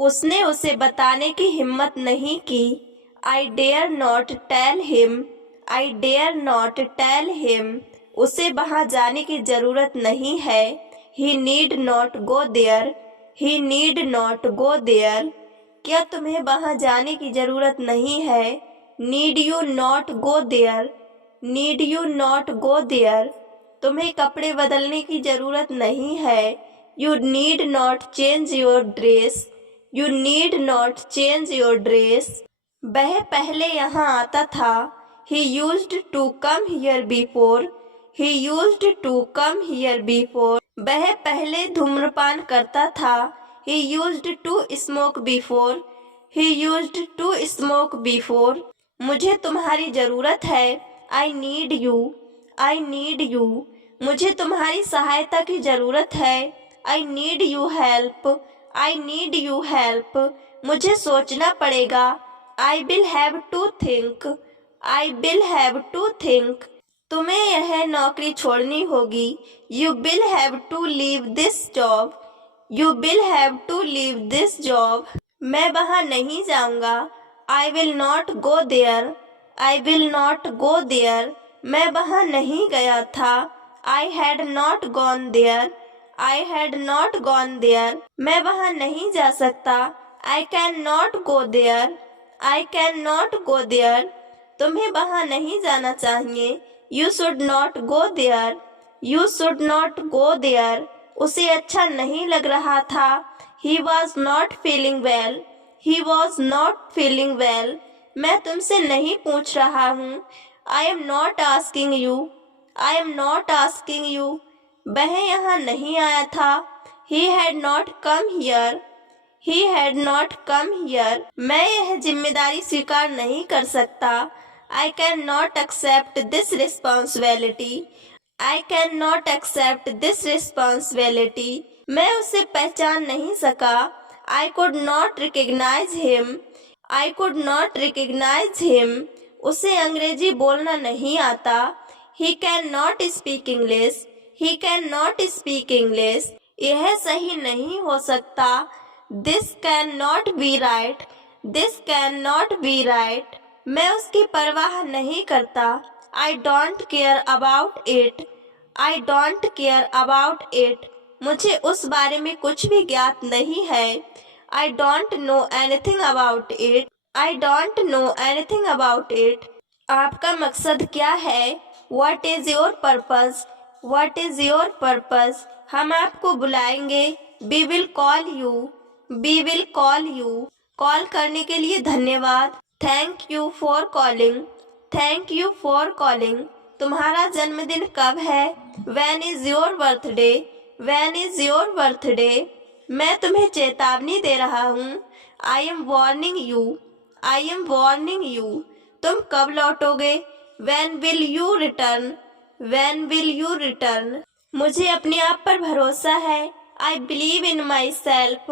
उसने उसे बताने की हिम्मत नहीं की। I dare not tell him, I dare not tell him. उसे वहाँ जाने की जरूरत नहीं है। He need not go there, he need not go there. क्या तुम्हें वहाँ जाने की जरूरत नहीं है? Need you not go there, need you not go there. तुम्हें कपड़े बदलने की जरूरत नहीं है। You need not change your dress, you need not change your dress. वह पहले यहाँ आता था। He used to come here before, he used to come here before. वह पहले धूम्रपान करता था। He used to smoke before, he used to smoke before. मुझे तुम्हारी जरूरत है। I need you, I need you. मुझे तुम्हारी सहायता की जरूरत है। I need you help, I need you help. मुझे सोचना पड़ेगा। I will have to think, I will have to think. तुम्हें यह नौकरी छोड़नी होगी। You will have to leave this job, you will have to leave this job. मैं वहाँ नहीं जाऊँगा। I will not go there, I will not go there. मैं वहाँ नहीं गया था। I had not gone there, I had not gone there. मैं वहाँ नहीं जा सकता। I can not go there, I can not go there. तुम्हें वहाँ नहीं जाना चाहिए। You should not go there, you should not go there. उसे अच्छा नहीं लग रहा था। He was not feeling well, he was not feeling well. मैं तुमसे नहीं पूछ रहा हूँ। I am not asking you, I am not asking you. वह यहाँ नहीं आया था। He had not come here, he had not come here. मैं यह जिम्मेदारी स्वीकार नहीं कर सकता। I can not accept this responsibility, I can not accept this responsibility. मैं उसे पहचान नहीं सका। I could not recognise him, I could not recognise him. उसे अंग्रेजी बोलना नहीं आता। He can not speak English, he can not speak English. यह सही नहीं हो सकता। This can not be right, this can not be right. मैं उसकी परवाह नहीं करता। I don't care about it, I don't care about it. मुझे उस बारे में कुछ भी ज्ञात नहीं है। आई don't know anything about it, I don't know anything about it. आपका मकसद क्या है? What is your purpose, what is your purpose. हम आपको बुलाएंगे। We will call you, we will call you. Call करने के लिए धन्यवाद। Thank you for calling, thank you for calling. तुम्हारा जन्मदिन कब है? When is your birthday, when is your birthday. मैं तुम्हें चेतावनी दे रहा हूँ। I am warning you, I am warning you. तुम कब लौटोगे? When will you return, when will you return. मुझे अपने आप पर भरोसा है। I believe in myself,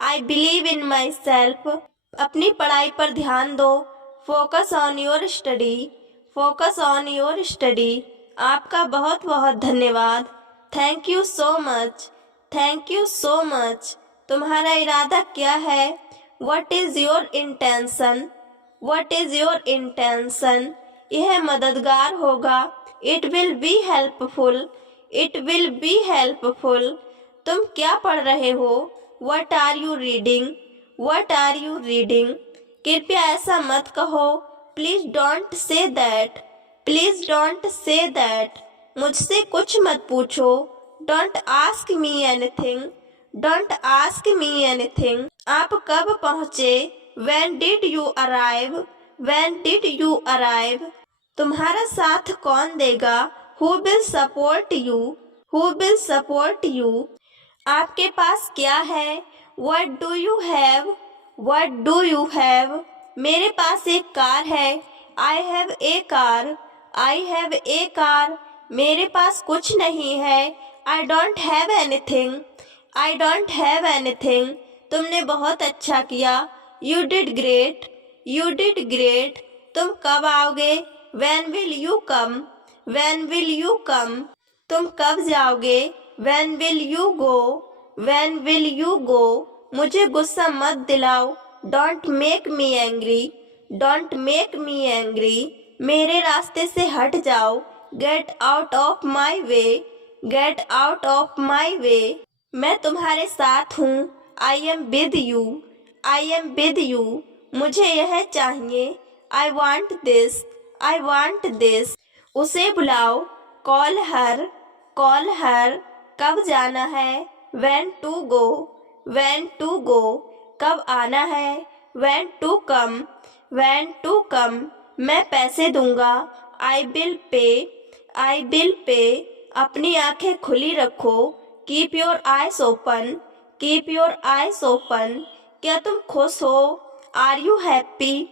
I believe in myself. अपनी पढ़ाई पर ध्यान दो। Focus on your study, focus on your study. आपका बहुत बहुत धन्यवाद। Thank you so much, thank you so much. तुम्हारा इरादा क्या है? What is your intention, what is your intention. यह मददगार होगा। It will be helpful, it will be helpful. तुम क्या पढ़ रहे हो? What are you reading, what are you reading. कृपया ऐसा मत कहो। Please don't say that, please don't say that. मुझसे कुछ मत पूछो। Don't ask me anything, don't ask me anything. आप कब पहुँचे? When did you arrive, when did you arrive। तुम्हारा साथ कौन देगा? Who will support you, who will support you। आपके पास क्या है? What do you have, what do you have। मेरे पास एक कार है। I have a car, I have a car। मेरे पास कुछ नहीं है। I don't have anything, I don't have anything। तुमने बहुत अच्छा किया। You did great, you did great। तुम कब आओगे? When will you come, when will you come। तुम कब जाओगे? When will you go, when will you go। मुझे गुस्सा मत दिलाओ। Don't make me angry, don't make me angry. मेरे रास्ते से हट जाओ। Get out of my way, get out of my way. मैं तुम्हारे साथ हूँ। I am with you, I am with you. मुझे यह चाहिए। I want this, I want this. उसे बुलाओ। Call her, call her. कब जाना है? When to go, when to go. कब आना है? When to come, when to come. मैं पैसे दूंगा। I will pay, I will pay. अपनी आंखें खुली रखो। Keep your eyes open, keep your eyes open. क्या तुम खुश हो? Are you happy,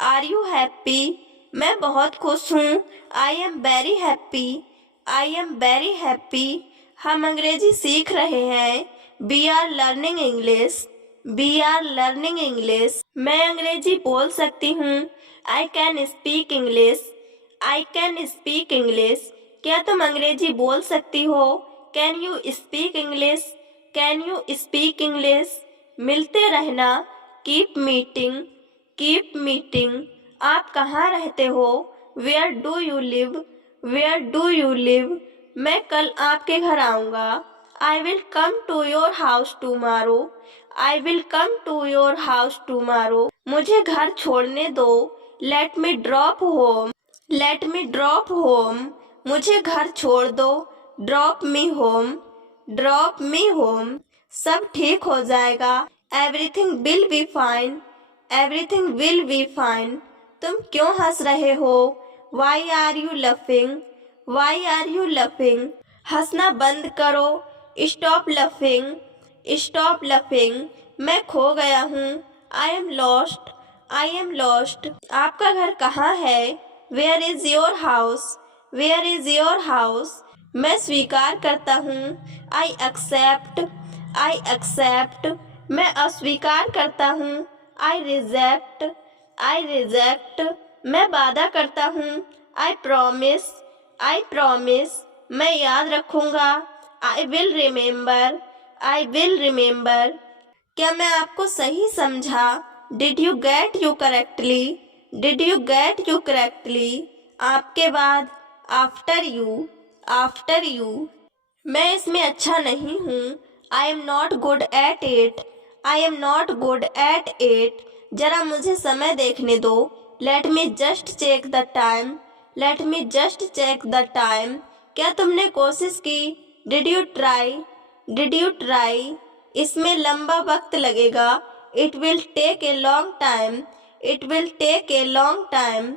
are you happy. मैं बहुत खुश हूँ। I am very happy, I am very happy. हम अंग्रेजी सीख रहे हैं। We are learning English, we are learning English. मैं अंग्रेजी बोल सकती हूँ। I can speak English, I can speak English. क्या तुम अंग्रेजी बोल सकती हो? Can you speak English, can you speak English. मिलते रहना। Keep meeting, keep meeting. आप कहाँ रहते हो? Where do you live, where do you live. मैं कल आपके घर आऊँगा। I will come to your house tomorrow, I will come to your house tomorrow. मुझे घर छोड़ने दो। Let me drop home, let me drop home. मुझे घर छोड़ दो। Drop me home, drop me home. सब ठीक हो जाएगा। Everything will be fine, everything will be fine. तुम क्यों हंस रहे हो? Why are you laughing, why are you laughing. हंसना बंद करो। Stop laughing, stop laughing. मैं खो गया हूँ। I am lost, I am lost. आपका घर कहाँ है? Where is your house, where is your house. मैं स्वीकार करता हूँ। I accept, I accept. मैं अस्वीकार करता हूँ। I reject, I reject. मैं वादा करता हूँ। I promise, I promise. मैं याद रखूँगा। I will remember, I will remember. क्या मैं आपको सही समझा? Did you get you correctly, did you get you correctly. आपके बाद। After you, after you. मैं इसमें अच्छा नहीं हूँ। I am not good at it, I am not good at it. जरा मुझे समय देखने दो। Let me just check the time, let me just check the time. क्या तुमने कोशिश की? Did you try, did you try. इसमें लंबा वक्त लगेगा। It will take a long time, it will take a long time.